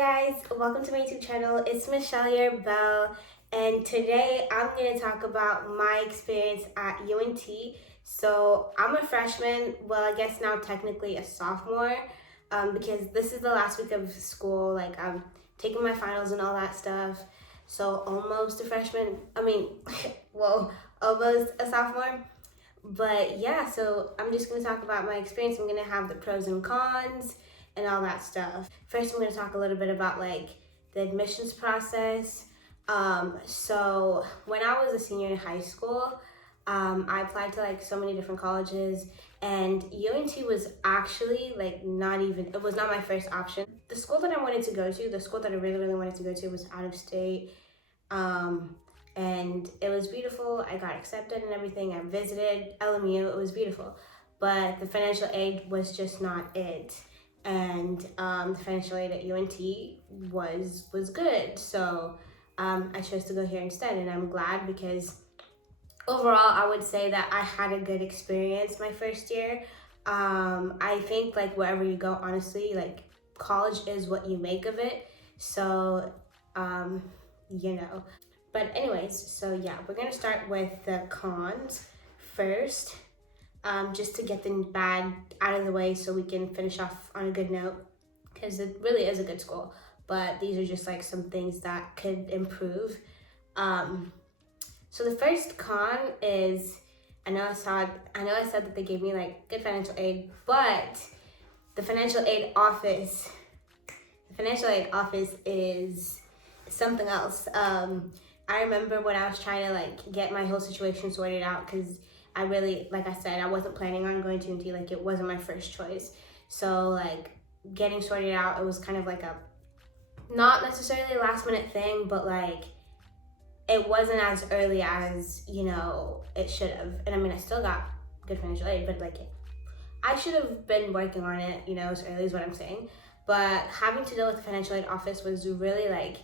guys, welcome to my YouTube channel. It's Michelle, your Belle, and today I'm going to talk about my experience at UNT. So I'm a freshman, well I guess now technically a sophomore, because this is the last week of school, like I'm taking my finals and all that stuff. So almost a freshman, well, almost a sophomore. But yeah, so I'm just going to talk about my experience. I'm going to have the pros and cons and all that stuff. First, I'm going to talk a little bit about like the admissions process. So when I was a senior in high school, I applied to like so many different colleges, and UNT was actually like it was not my first option. The school that I wanted to go to, the school that I really wanted to go to was out of state. And it was beautiful. I got accepted and everything. I visited LMU. It was beautiful, but the financial aid was just not it. And the financial aid at UNT was good. So I chose to go here instead, and I'm glad because overall I would say that I had a good experience my first year. I think like wherever you go, honestly, like college is what you make of it. So you know. But anyways, so yeah, we're gonna start with the cons first, just to get the bad out of the way so we can finish off on a good note, because it really is a good school, but these are just like some things that could improve. So the first con is, I know I said that they gave me like good financial aid, but the financial aid office is something else. I remember when I was trying to like get my whole situation sorted out, because I really, like I said, I wasn't planning on going to UNT, like it wasn't my first choice. So like getting sorted out, it was kind of like a, not necessarily a last minute thing, but like it wasn't as early as, you know, it should have. And I mean, I still got good financial aid, but like I should have been working on it, you know, as early is what I'm saying. But having to deal with the financial aid office was really like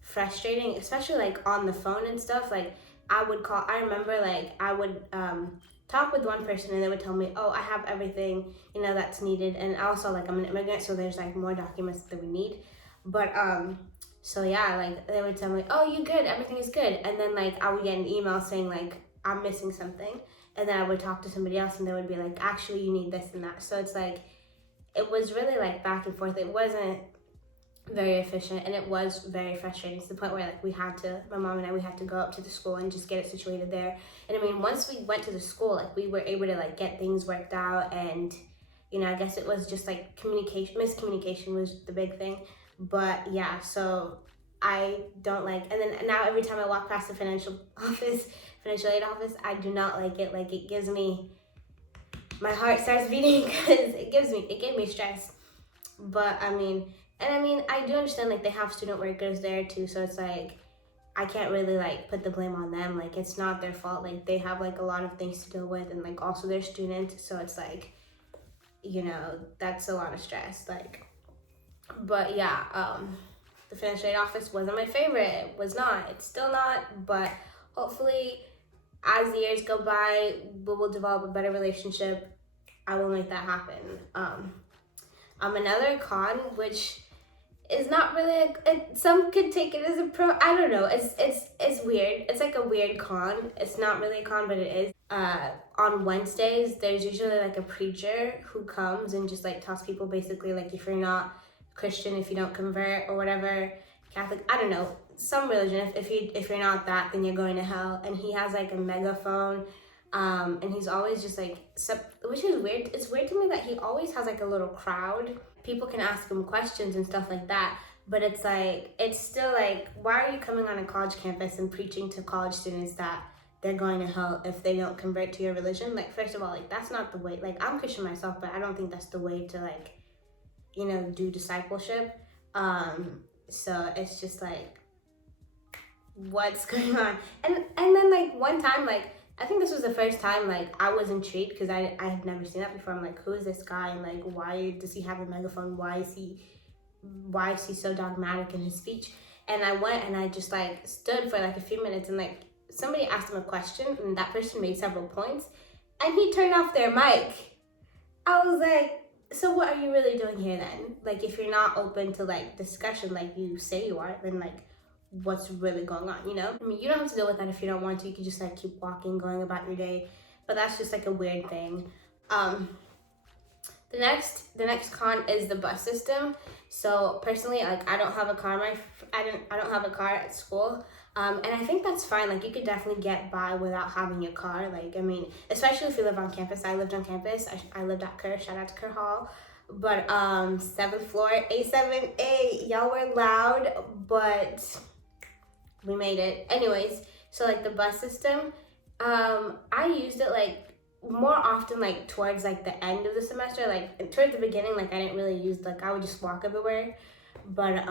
frustrating, especially like on the phone and stuff. Like I remember like I would talk with one person and they would tell me, oh, I have everything, you know, that's needed. And also like I'm an immigrant, so there's like more documents that we need. But so yeah, like they would tell me, oh, you good, everything is good. And then like I would get an email saying like I'm missing something, and then I would talk to somebody else and they would be like, actually you need this and that. So it's like it was really like back and forth. It wasn't very efficient, and it was very frustrating to the point where like my mom and I, we had to go up to the school and just get it situated there. And I mean, once we went to the school, like we were able to like get things worked out, and you know, I guess it was just like miscommunication was the big thing. But yeah, so I don't like, and then now every time I walk past the financial aid office, I do not like it. Like it gives me, my heart starts beating because it gave me stress. But I mean, I do understand like they have student workers there too, so it's like I can't really like put the blame on them. Like it's not their fault. Like they have like a lot of things to deal with, and like also they're students, so it's like, you know, that's a lot of stress. Like, but yeah, the financial aid office wasn't my favorite. It was not. It's still not. But hopefully, as the years go by, we will develop a better relationship. I will make that happen. Another con, which is not really some could take it as a pro. I don't know. It's weird. It's like a weird con. It's not really a con, but it is. On Wednesdays, there's usually like a preacher who comes and just like tells people basically like, if you're not Christian, if you don't convert or whatever, Catholic, I don't know, some religion, if you're not that, then you're going to hell. And he has like a megaphone, and he's always just like, which is weird. It's weird to me that he always has like a little crowd. People can ask him questions and stuff like that, but it's like, it's still like, why are you coming on a college campus and preaching to college students that they're going to hell if they don't convert to your religion? Like, first of all, like that's not the way. Like I'm Christian myself, but I don't think that's the way to like, you know, do discipleship. So it's just like, what's going on? And then like one time, like I think this was the first time like I was intrigued, because I had never seen that before. I'm like, who is this guy, and like why does he have a megaphone? Why is he so dogmatic in his speech? And I went and I just like stood for like a few minutes, and like somebody asked him a question, and that person made several points, and he turned off their mic. I was like, so what are you really doing here then? Like, if you're not open to like discussion like you say you are, then like what's really going on, you know? I mean, you don't have to deal with that if you don't want to. You can just like keep walking, going about your day, but that's just like a weird thing. The next con is the bus system. So personally, like I don't have a car. I don't have a car at school. And I think that's fine. Like you could definitely get by without having your car. Like I mean, especially if you live on campus. I lived on campus. I lived at Kerr. Shout out to Kerr Hall. But 7th floor, A7A. Y'all were loud, but we made it. Anyways, so like the bus system, I used it like more often like towards like the end of the semester. Like towards the beginning, like I didn't really use, like I would just walk everywhere. But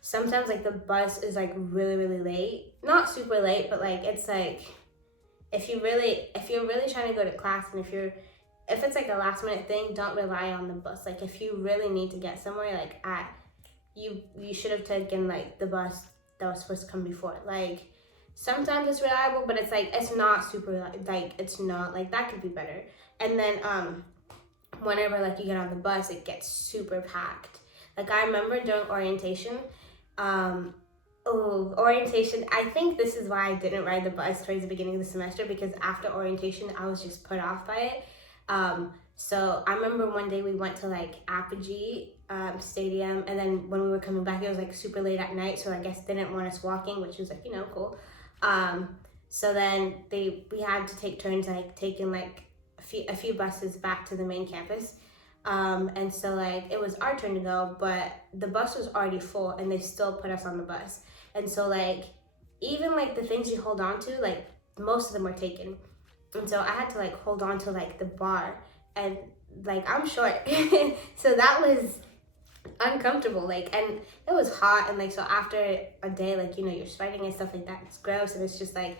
sometimes like the bus is like really late. Not super late, but like it's like if you're really trying to go to class, and if it's like a last minute thing, don't rely on the bus. Like if you really need to get somewhere, like you should have taken like the bus that was supposed to come before. Like sometimes it's reliable, but it's like it's not super, like it's not like, that could be better. And then whenever like you get on the bus, it gets super packed. Like I remember during orientation, orientation, I think this is why I didn't ride the bus towards the beginning of the semester, because after orientation I was just put off by it. So I remember one day we went to like Apogee Stadium, and then when we were coming back, it was like super late at night, so I guess they didn't want us walking, which was like, you know, cool. So then we had to take turns like taking like a few buses back to the main campus. And so like it was our turn to go, but the bus was already full and they still put us on the bus. And so like even like the things you hold on to, like most of them were taken. And so I had to like hold on to like the bar, and like I'm short. So that was uncomfortable, like, and it was hot, and like so after a day, like, you know, you're sweating and stuff like that, it's gross, and it's just like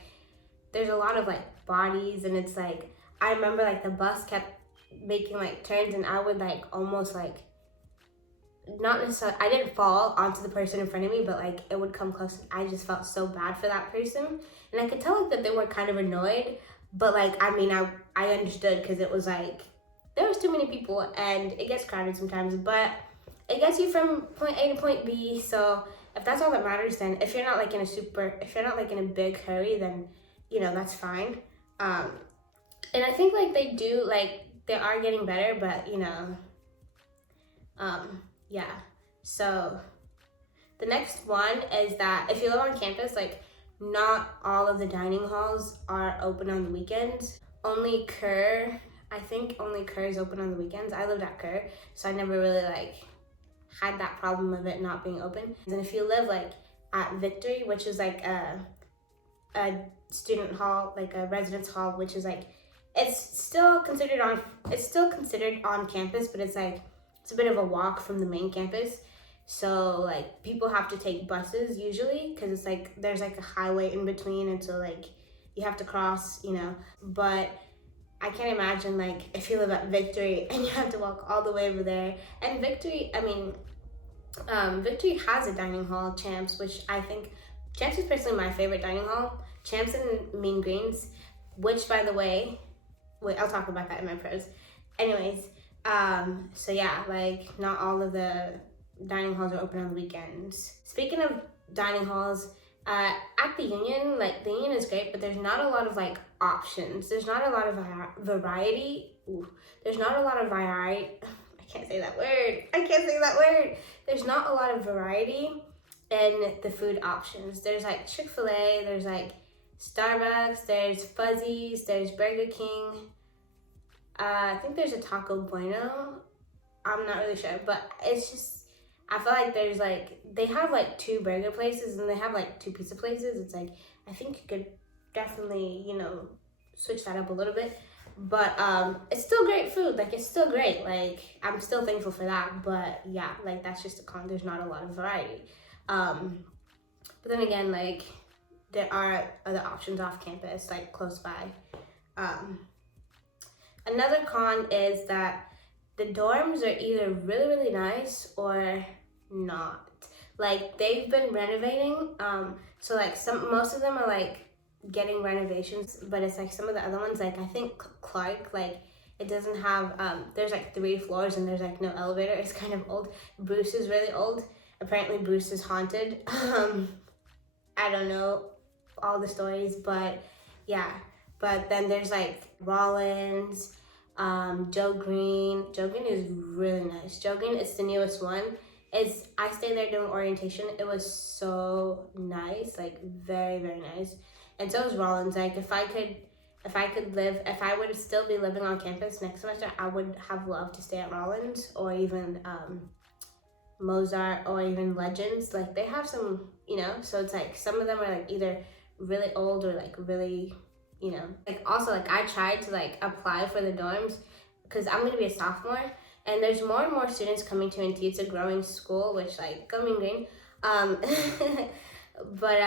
there's a lot of like bodies, and it's like I remember like the bus kept making like turns, and I would like almost like not necessarily, I didn't fall onto the person in front of me, but like it would come close, and I just felt so bad for that person, and I could tell like that they were kind of annoyed, but like I mean I understood, because it was like there was too many people and it gets crowded sometimes, but it gets you from point A to point B. So if that's all that matters, then if you're not like in a big hurry, then you know that's fine. And I think like they are getting better, but you know, yeah. So the next one is that if you live on campus, like not all of the dining halls are open on the weekends. Only Kerr is open on the weekends. I lived at Kerr, so I never really like had that problem of it not being open. And if you live like at Victory, which is like a student hall, like a residence hall, which is like it's still considered on campus, but it's like it's a bit of a walk from the main campus. So like people have to take buses usually, because it's like there's like a highway in between, and so like you have to cross, you know. But I can't imagine like if you live at Victory and you have to walk all the way over there. And Victory, I mean, Victory has a dining hall, Champs, which I think Champs is personally my favorite dining hall. Champs and Mean Greens, which by the way, wait, I'll talk about that in my pros. Anyways, so yeah, like not all of the dining halls are open on the weekends. Speaking of dining halls, at the Union, like the Union is great, but there's not a lot of like options. There's not a lot of variety. There's not a lot of variety. I can't say that word. There's not a lot of variety in the food options. There's like Chick-fil-A, there's like Starbucks, there's Fuzzy's, there's Burger King. I think there's a Taco Bueno. I'm not really sure, but it's just, I feel like there's like, they have like 2 burger places and they have like 2 pizza places. It's like, I think you could definitely, you know, switch that up a little bit. But it's still great food. Like, it's still great. Like, I'm still thankful for that. But yeah, like, that's just a con. There's not a lot of variety. But then again, like, there are other options off campus, like close by. Another con is that the dorms are either really nice or not. Like they've been renovating, so like most of them are like getting renovations, but it's like some of the other ones, like I think Clark, like It doesn't have, there's like 3 floors and there's like no elevator. It's kind of old. Bruce is really old. Apparently Bruce is haunted. I don't know all the stories, but yeah. But then there's like Rollins, Joe Green. Joe Green is really nice. Joe Green, it's the newest one. I stayed there during orientation. It was so nice, like very, very nice. And so is Rollins. Like if I would still be living on campus next semester, I would have loved to stay at Rollins or even Mozart or even Legends. Like they have some, so it's like some of them are like either really old or like really, like also like I tried to like apply for the dorms because I'm gonna be a sophomore and there's more and more students coming to UNT. It's a growing school, which like go Mean Green. But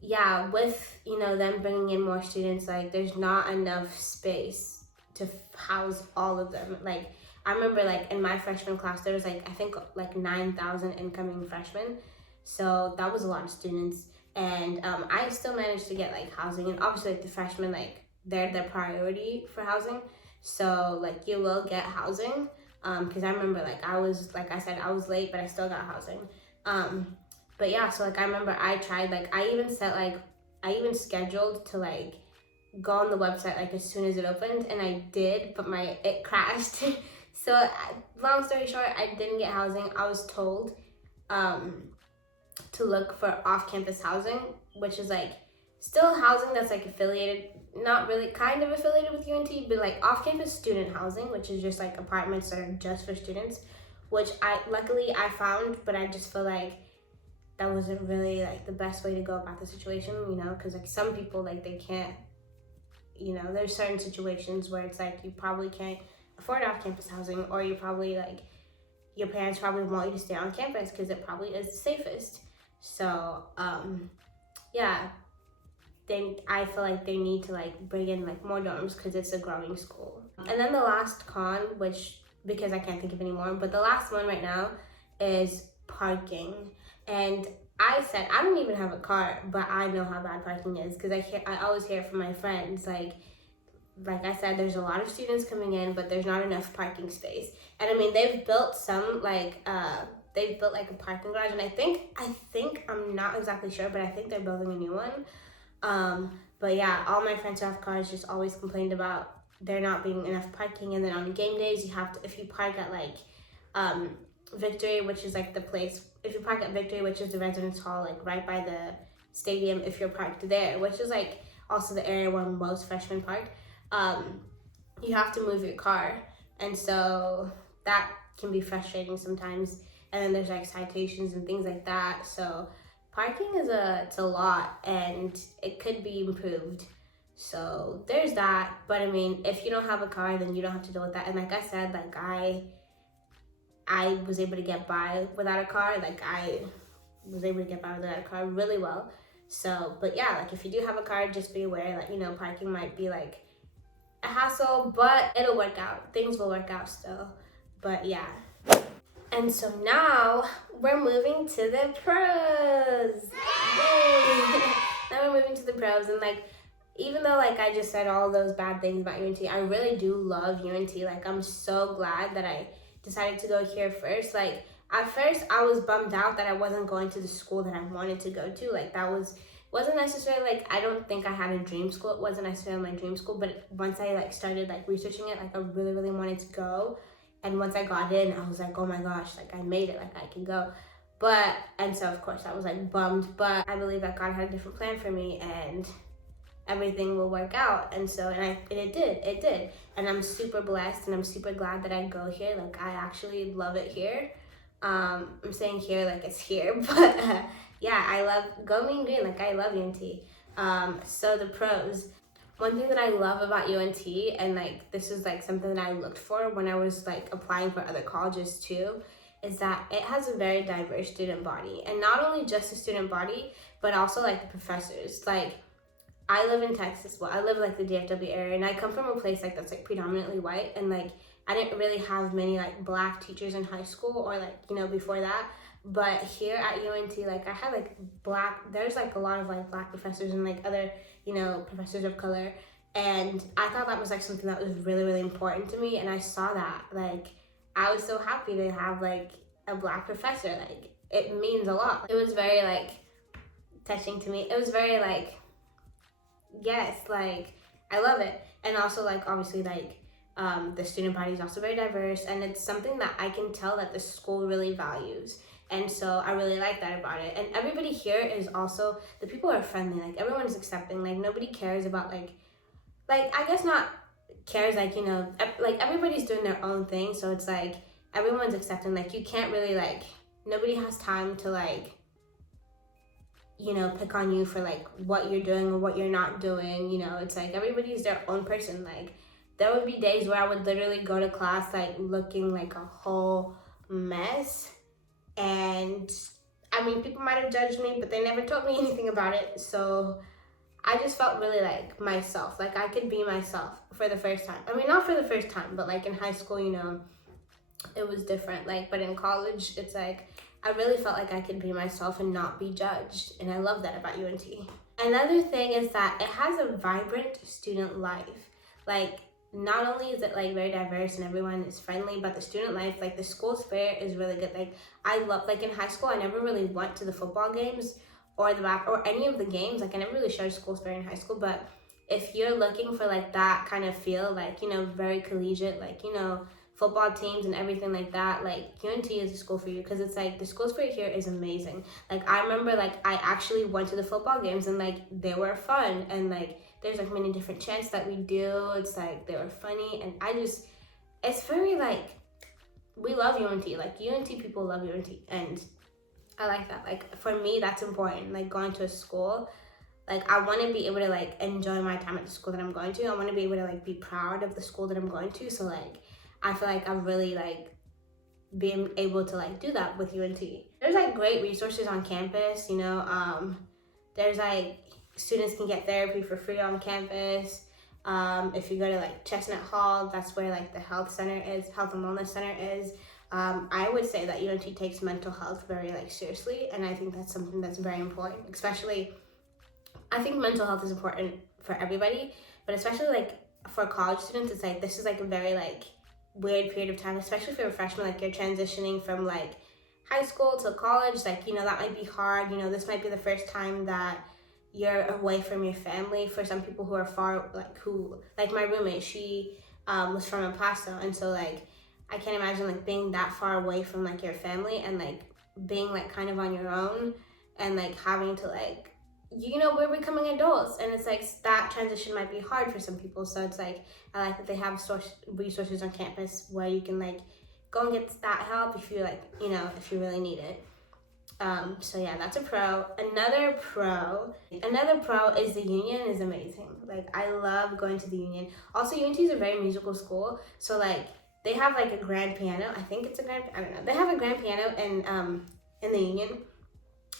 yeah, with them bringing in more students, like there's not enough space to house all of them. Like I remember like in my freshman class there was like I think like 9,000 incoming freshmen, so that was a lot of students. And I still managed to get like housing, and obviously like the freshmen, like they're the priority for housing, so like you will get housing, because I remember like I was late but I still got housing. But yeah, so like I remember I tried, like I even scheduled to like go on the website like as soon as it opened, and I did, but it crashed. So long story short, I didn't get housing. I was told to look for off-campus housing, which is like still housing that's like affiliated, not really, kind of affiliated with UNT, but like off-campus student housing, which is just like apartments that are just for students, which luckily I found, but I just feel like that wasn't really like the best way to go about the situation, because like some people like they can't, there's certain situations where it's like you probably can't afford off-campus housing, or you probably like your parents probably want you to stay on campus because it probably is the safest. So yeah, I feel like they need to like bring in like more dorms because it's a growing school. And then the last con, which because I can't think of any more, but the last one right now is parking. And I said I don't even have a car, but I know how bad parking is because I always hear it from my friends. Like I said, there's a lot of students coming in, but there's not enough parking space. And I mean, they've built some like a parking garage, and I think I'm not exactly sure, but I think they're building a new one. But yeah, all my friends who have cars just always complained about there not being enough parking. And then on game days, you have to, if you park at like Victory, which is like the place, if you park at Victory, which is the residence hall, like right by the stadium, if you're parked there, which is like also the area where most freshmen park, you have to move your car. And so that can be frustrating sometimes. And then there's like citations and things like that. So parking it's a lot, and it could be improved. So there's that. But I mean, if you don't have a car, then you don't have to deal with that. And like I said, like I was able to get by without a car. Like I was able to get by without a car really well. So, but yeah, like if you do have a car, just be aware that, parking might be like a hassle, but it'll work out. Things will work out still. But yeah. And so now we're moving to the pros. Yay! Now we're moving to the pros, and like, even though like I just said all those bad things about UNT, I really do love UNT. Like I'm so glad that I decided to go here first. Like at first I was bummed out that I wasn't going to the school that I wanted to go to. Like that wasn't necessarily like, I don't think I had a dream school. It wasn't necessarily my dream school, but once I like started like researching it, like I really, really wanted to go. And once I got in, I was like, oh my gosh, like I made it, like I can go. And so of course I was like bummed, but I believe that God had a different plan for me and everything will work out. And so, it did. And I'm super blessed and I'm super glad that I go here. Like I actually love it here. I'm saying here like it's here, but yeah, I love Go Mean Green. Like I love UNT. So the pros. One thing that I love about UNT, and like this is like something that I looked for when I was like applying for other colleges too, is that it has a very diverse student body. And not only just the student body, but also like the professors. Like I live in Texas, well I live like the DFW area, and I come from a place like that's like predominantly white, and like I didn't really have many like black teachers in high school or like, before that. But here at UNT, like I had like there's like a lot of like black professors and like other, professors of color. And I thought that was like something that was really, really important to me. And I saw that, like, I was so happy to have like a Black professor. Like, it means a lot. It was very like touching to me. It was very like, yes, like, I love it. And also like, obviously like, the student body is also very diverse, and it's something that I can tell that the school really values. And so I really like that about it. And everybody here is also, the people are friendly. Like, everyone's accepting. Like, nobody cares about like I guess not cares, like, you know, like, everybody's doing their own thing. So it's like, everyone's accepting. Like, you can't really like, nobody has time to like, you know, pick on you for like what you're doing or what you're not doing. You know, it's like, everybody's their own person. Like, there would be days where I would literally go to class like looking like a whole mess. And I mean, people might have judged me, but they never told me anything about it. So I just felt really like myself. Like, I could be myself for the first time. I mean, not for the first time, but like in high school, you know, it was different. Like, but in college, it's like, I really felt like I could be myself and not be judged. And I love that about UNT. Another thing is that it has a vibrant student life. Like, not only is it like very diverse and everyone is friendly, but the student life, like the school spirit is really good. Like, I love, like in high school, I never really went to the football games or the back or any of the games. Like, I never really showed school spirit in high school. But if you're looking for like that kind of feel, like, you know, very collegiate, like, you know, football teams and everything like that, like, UNT is a school for you, because it's like the school spirit here is amazing. Like, I remember like I actually went to the football games and like they were fun, and like there's like many different chants that we do. It's like they were funny, and it's very like, we love UNT. Like, UNT people love UNT, and I like that. Like, for me, that's important. Like, going to a school, like, I want to be able to like enjoy my time at the school that I'm going to. I want to be able to like be proud of the school that I'm going to. So like, I feel like I'm really like being able to like do that with UNT. There's like great resources on campus, you know. There's like, students can get therapy for free on campus. If you go to like Chestnut Hall, that's where like the health and wellness center is. I would say that UNT takes mental health very like seriously, and I think that's something that's very important. Especially, I think mental health is important for everybody, but especially like for college students, it's like, this is like a very like weird period of time, especially if you're a freshman. Like, you're transitioning from like high school to college. Like, you know, that might be hard. You know, this might be the first time that you're away from your family. For some people who are far, like my roommate, she was from El Paso, and so like, I can't imagine like being that far away from like your family and like being like kind of on your own, and like having to like, you know, we're becoming adults, and it's like that transition might be hard for some people. So it's like, I like that they have resources on campus where you can like go and get that help if you like, you know, if you really need it. So yeah, that's a pro. Another pro is the union is amazing. Like, I love going to the union. Also, UNT is a very musical school, so like, they have like a grand piano. I think it's I don't know. They have a grand piano in the union.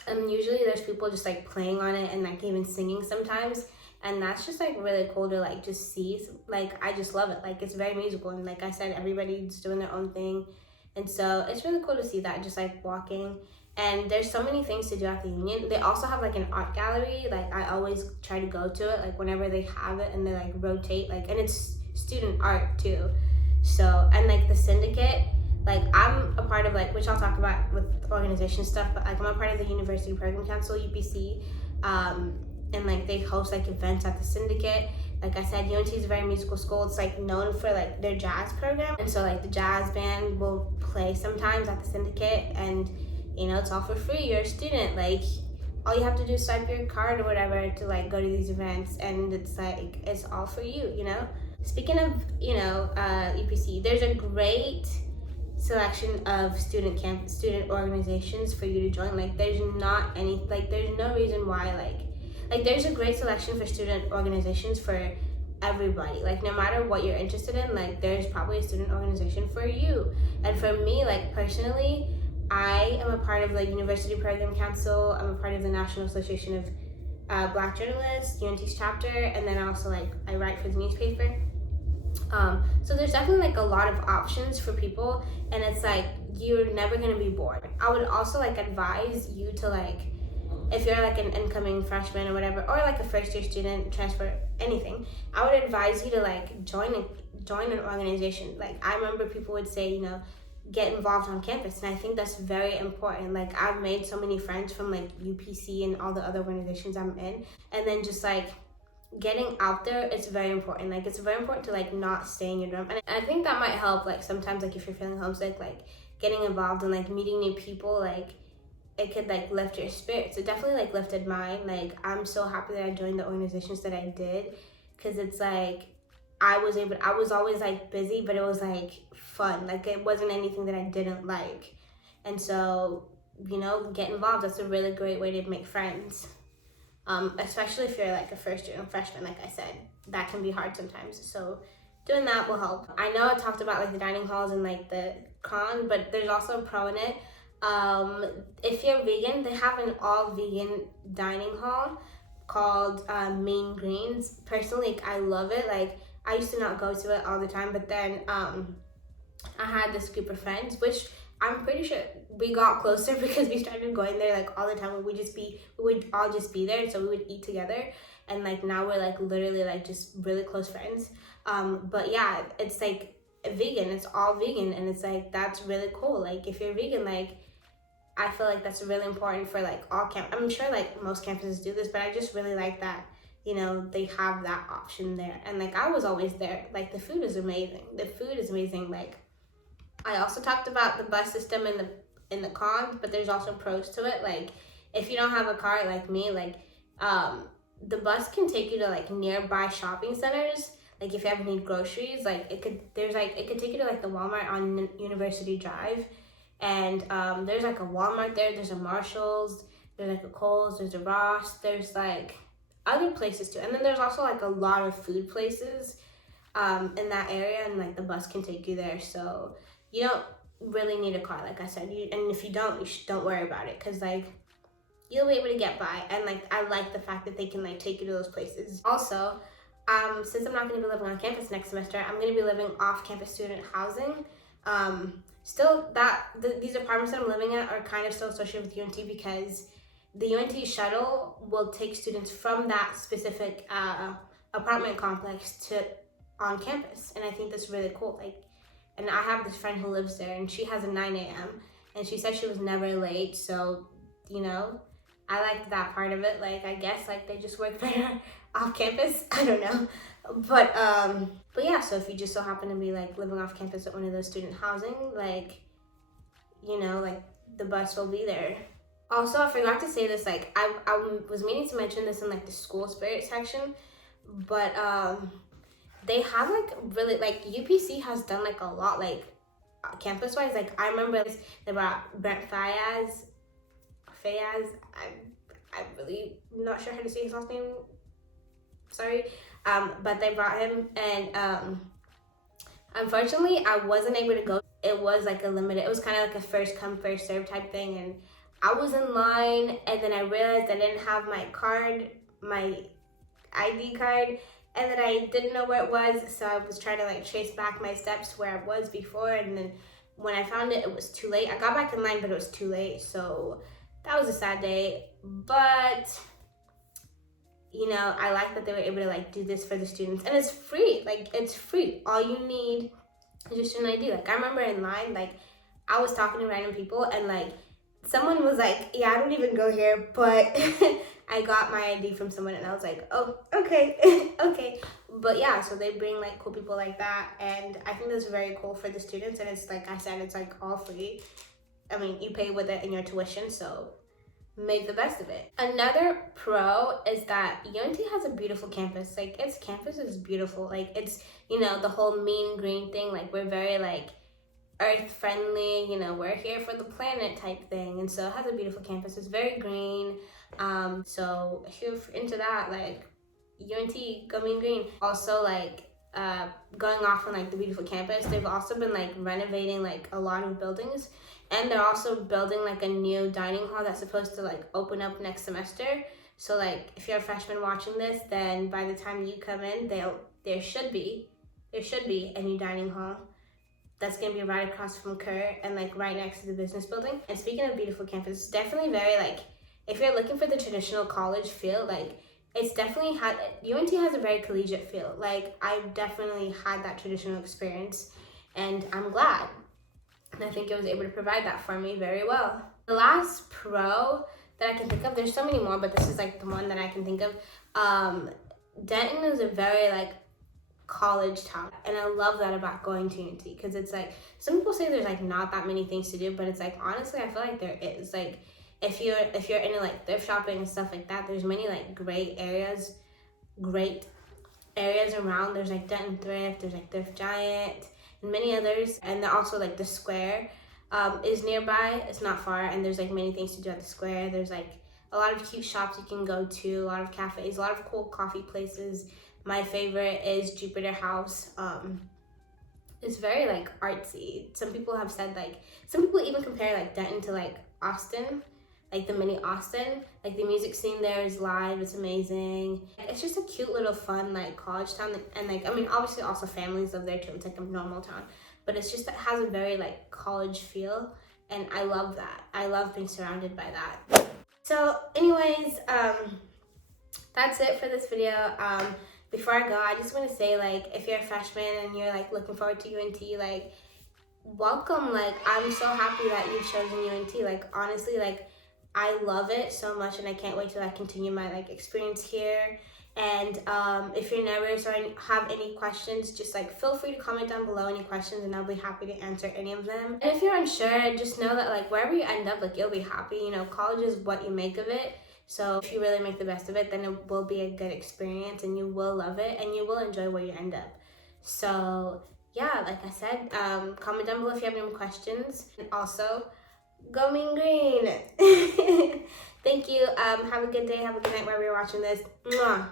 And usually there's people just like playing on it and like even singing sometimes. And that's just like really cool to like just see. Like, I just love it. Like, it's very musical. And like I said, everybody's doing their own thing. And so it's really cool to see that, just like walking. And there's so many things to do at the union. They also have like an art gallery. Like, I always try to go to it, like whenever they have it, and they like rotate, like, and it's student art too. So, and like the syndicate, like, I'm a part of like, which I'll talk about with organization stuff, but like, I'm a part of the University Program Council, UPC, and like they host like events at the syndicate. Like I said, UNT is a very musical school. It's like known for like their jazz program, and so like the jazz band will play sometimes at the syndicate, and you know, it's all for free. You're a student, like all you have to do is swipe your card or whatever to like go to these events, and it's like, it's all for you, you know. Speaking of, you know, UPC, there's a great selection of student organizations for you to join. Like, there's not any, like, there's no reason why, like there's a great selection for student organizations for everybody. Like, no matter what you're interested in, like, there's probably a student organization for you. And for me, like, personally, I am a part of the University Program Council. I'm a part of the National Association of Black Journalists, UNT's chapter, and then also like I write for the newspaper. So there's definitely like a lot of options for people, and it's like, you're never gonna be bored. I would also like advise you to, like, if you're like an incoming freshman or whatever, or like a first year student transfer anything, I would advise you to like join an organization. Like I remember people would say, get involved on campus, and I think that's very important. Like I've made so many friends from like UPC and all the other organizations I'm in, and then just like getting out there, it's very important. Like it's very important to like not stay in your dorm, and I think that might help. Like sometimes, like if you're feeling homesick, like getting involved and like meeting new people, like it could like lift your spirits. It definitely like lifted mine. Like I'm so happy that I joined the organizations that I did, because it's like I was always like busy, but it was like fun. Like it wasn't anything that I didn't like. And so, get involved. That's a really great way to make friends. Especially if you're like a first year and freshman, like I said, that can be hard sometimes. So doing that will help. I know I talked about like the dining halls and like the con, but there's also a pro in it. If you're vegan, they have an all vegan dining hall called Mean Greens. Personally, like, I love it. Like I used to not go to it all the time, but then I had this group of friends, which I'm pretty sure we got closer because we started going there like all the time. We would all just be there, so we would eat together, and like now we're like literally like just really close friends. But yeah, it's like vegan. It's all vegan, and it's like that's really cool. Like if you're vegan, like I feel like that's really important for like all I'm sure like most campuses do this, but I just really like that they have that option there. And like I was always there. Like the food is amazing. Like I also talked about the bus system in the cons, but there's also pros to it. Like if you don't have a car like me, like the bus can take you to like nearby shopping centers. Like if you ever need groceries, like it could take you to like the Walmart on University Drive, and there's like a Walmart there, there's a Marshalls, there's like a Kohl's, there's a Ross, there's like other places too, and then there's also like a lot of food places in that area, and like the bus can take you there. So you don't really need a car, like I said. And if you don't, don't worry about it, because like you'll be able to get by. And like I like the fact that they can like take you to those places. Also, since I'm not going to be living on campus next semester, I'm going to be living off campus student housing. Still, these apartments that I'm living at are kind of still associated with UNT, because the UNT shuttle will take students from that specific apartment complex to on campus, and I think that's really cool. Like, and I have this friend who lives there, and she has a 9 a.m. and she said she was never late. So, I liked that part of it. Like, I guess like they just work better off campus. I don't know, but yeah. So if you just so happen to be like living off campus at one of those student housing, like, like the bus will be there. Also, I forgot to say this, like, I was meaning to mention this in, like, the school spirit section, but, they have, like, really, like, UPC has done, like, a lot, like, campus-wise. Like, I remember they brought Brent Fayaz, I'm really not sure how to say his last name, sorry, but they brought him, and, unfortunately, I wasn't able to go. It was, like, it was kind of, like, a first-come, first-served type thing, and I was in line, and then I realized I didn't have my ID card, and then I didn't know where it was, so I was trying to like trace back my steps to where I was before, and then when I found it, it was too late. I got back in line, but it was too late, so that was a sad day. But I like that they were able to like do this for the students, and it's free. Like, it's free. All you need is your student ID. Like, I remember in line, like, I was talking to random people, and like someone was like, yeah, I don't even go here, but I got my ID from someone, and I was like, oh, okay, okay. But yeah, so they bring like cool people like that, and I think that's very cool for the students, and it's like I said, it's like all free. I mean, you pay with it in your tuition, so make the best of it. Another pro is that UNT has a beautiful campus. Like, its campus is beautiful. Like, it's, the whole mean green thing, like, we're very like earth friendly, we're here for the planet type thing, and so it has a beautiful campus. It's very green, so if you're into that, like, UNT, go mean green. Also, like, going off on like the beautiful campus, they've also been like renovating like a lot of buildings, and they're also building like a new dining hall that's supposed to like open up next semester. So like if you're a freshman watching this, then by the time you come in, there should be a new dining hall that's gonna be right across from Kerr and like right next to the business building. And speaking of beautiful campus, it's definitely very like, if you're looking for the traditional college feel, like it's definitely had, UNT has a very collegiate feel. Like, I've definitely had that traditional experience, and I'm glad. And I think it was able to provide that for me very well. The last pro that I can think of, there's so many more, but this is like the one that I can think of. Denton is a very like college town, and I love that about going to UNT, because it's like, some people say there's like not that many things to do, but it's like, honestly, I feel like there is. Like, if you're into like thrift shopping and stuff like that, there's many like great areas around. There's like Denton Thrift, there's like Thrift Giant, and many others. And then also like the square is nearby. It's not far, and there's like many things to do at the square. There's like a lot of cute shops you can go to, a lot of cafes, a lot of cool coffee places. My favorite is Jupiter House. It's very like artsy. Some people have said like, some people even compare like Denton to like Austin, like the mini Austin. Like, the music scene there is live, it's amazing. It's just a cute little fun like college town, and like, I mean, obviously also families live there too. It's like a normal town, but it's just, it has a very like college feel, and I love that. I love being surrounded by that. So anyways, that's it for this video. Before I go, I just want to say, like, if you're a freshman and you're like looking forward to UNT, like, welcome. Like, I'm so happy that you've chosen UNT. Like, honestly, like, I love it so much, and I can't wait to like continue my like experience here. And if you're nervous or have any questions, just like feel free to comment down below any questions, and I'll be happy to answer any of them. And if you're unsure, just know that like wherever you end up, like, you'll be happy. You know, college is what you make of it. So if you really make the best of it, then it will be a good experience, and you will love it, and you will enjoy where you end up. So yeah, like I said, comment down below if you have any more questions. And also, go Mean Green! Thank you. Have a good day. Have a good night wherever you're watching this. Mwah.